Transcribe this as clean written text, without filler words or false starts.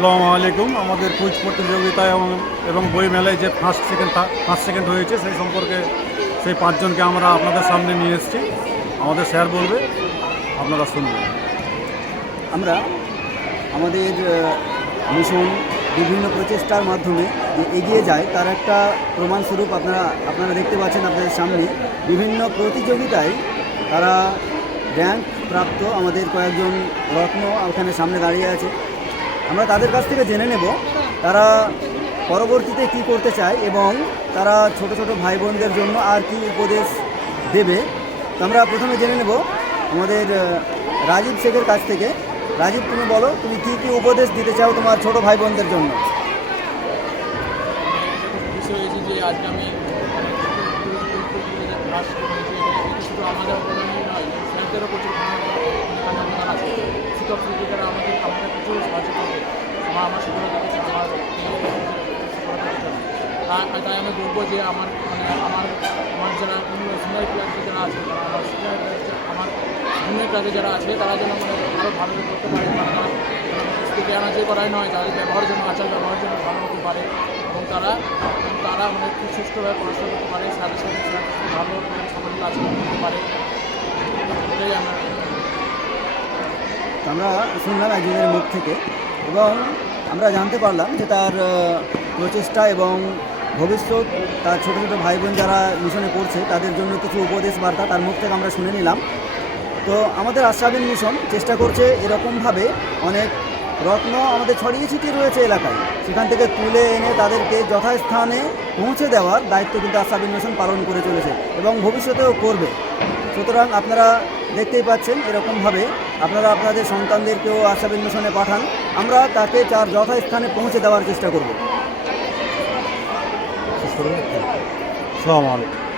আসসালামু আলাইকুম। আমাদের কুইজ প্রতিযোগিতায় এবং বই মেলায় যে ফার্স্ট সেকেন্ড হয়েছে সেই সম্পর্কে সেই পাঁচজনকে আমরা আপনাদের সামনে নিয়ে এসেছি। আমাদের স্যার বলবে, আপনারা শুনবেন। আমরা আমাদের মিশন বিভিন্ন প্রচেষ্টার মাধ্যমে যে এগিয়ে যায় তার একটা প্রমাণস্বরূপ আপনারা দেখতে পাচ্ছেন আপনাদের সামনে। বিভিন্ন প্রতিযোগিতায় তারা র্যাঙ্ক প্রাপ্ত আমাদের কয়েকজন রত্ন ওখানে সামনে দাঁড়িয়ে আছে। আমরা তাদের কাছ থেকে জেনে নেব তারা পরবর্তীতে কি করতে চায় এবং তারা ছোট ছোট ভাই বোনদের জন্য আর কি উপদেশ দেবে। তো আমরা প্রথমে জেনে নেব আমাদের রাজীব শেখের কাছ থেকে। রাজীব, তুমি বলো, তুমি কী কী উপদেশ দিতে চাও তোমার ছোট ভাই বোনদের জন্য? বিষয় হয়েছে যে আজকে আমি শুধু আমাদের অবদানই নয়, স্যারদেরও প্রচুর অবদান আছে। শিক্ষক শিক্ষিকারা আমাদের প্রচুর সাহায্য করবে। আমার সেগুলো দেখেছি, তাই আমি বলবো যে আমার যারা সিনিয়র ক্লাসে যারা আছে, আমার জুনিয়র ক্লাসে যারা আছে তারা যেন আরও ভালো করতে পারে। স্কুলে আনা যে করাই নয়, তাদের ব্যবহার জন্য আচার ব্যবহার জন্য ভালো হতে পারে এবং তারা খুব সুষ্ঠুভাবে পড়াশোনা করতে পারে, সাথে সাথে ভালো সমাজে আচরণ করতে পারে। এটাই আমরা শুনলাম একজনের মুখ থেকে এবং আমরা জানতে পারলাম যে তার প্রচেষ্টা এবং ভবিষ্যৎ, তার ছোটো ছোটো ভাই বোন যারা মিশনে পড়ছে তাদের জন্য কিছু উপদেশ বার্তা তার মুখ থেকে আমরা শুনে নিলাম। তো আমাদের আশরাফিন মিশন চেষ্টা করছে এরকমভাবে অনেক রত্ন আমাদের ছড়িয়ে ছিটিয়ে রয়েছে এলাকায়, সেখান থেকে তুলে এনে তাদেরকে যথাস্থানে পৌঁছে দেওয়ার দায়িত্ব কিন্তু আশরাফিন মিশন পালন করে চলেছে এবং ভবিষ্যতেও করবে। সুতরাং আপনারা দেখতেই পাচ্ছেন এরকমভাবে আপনারা আপনাদের সন্তানদেরকেও আশরাফিন মিশনে পাঠান, আমরা তাকে তার যথাস্থানে পৌঁছে দেওয়ার চেষ্টা করব। আসসালামু আলাইকুম।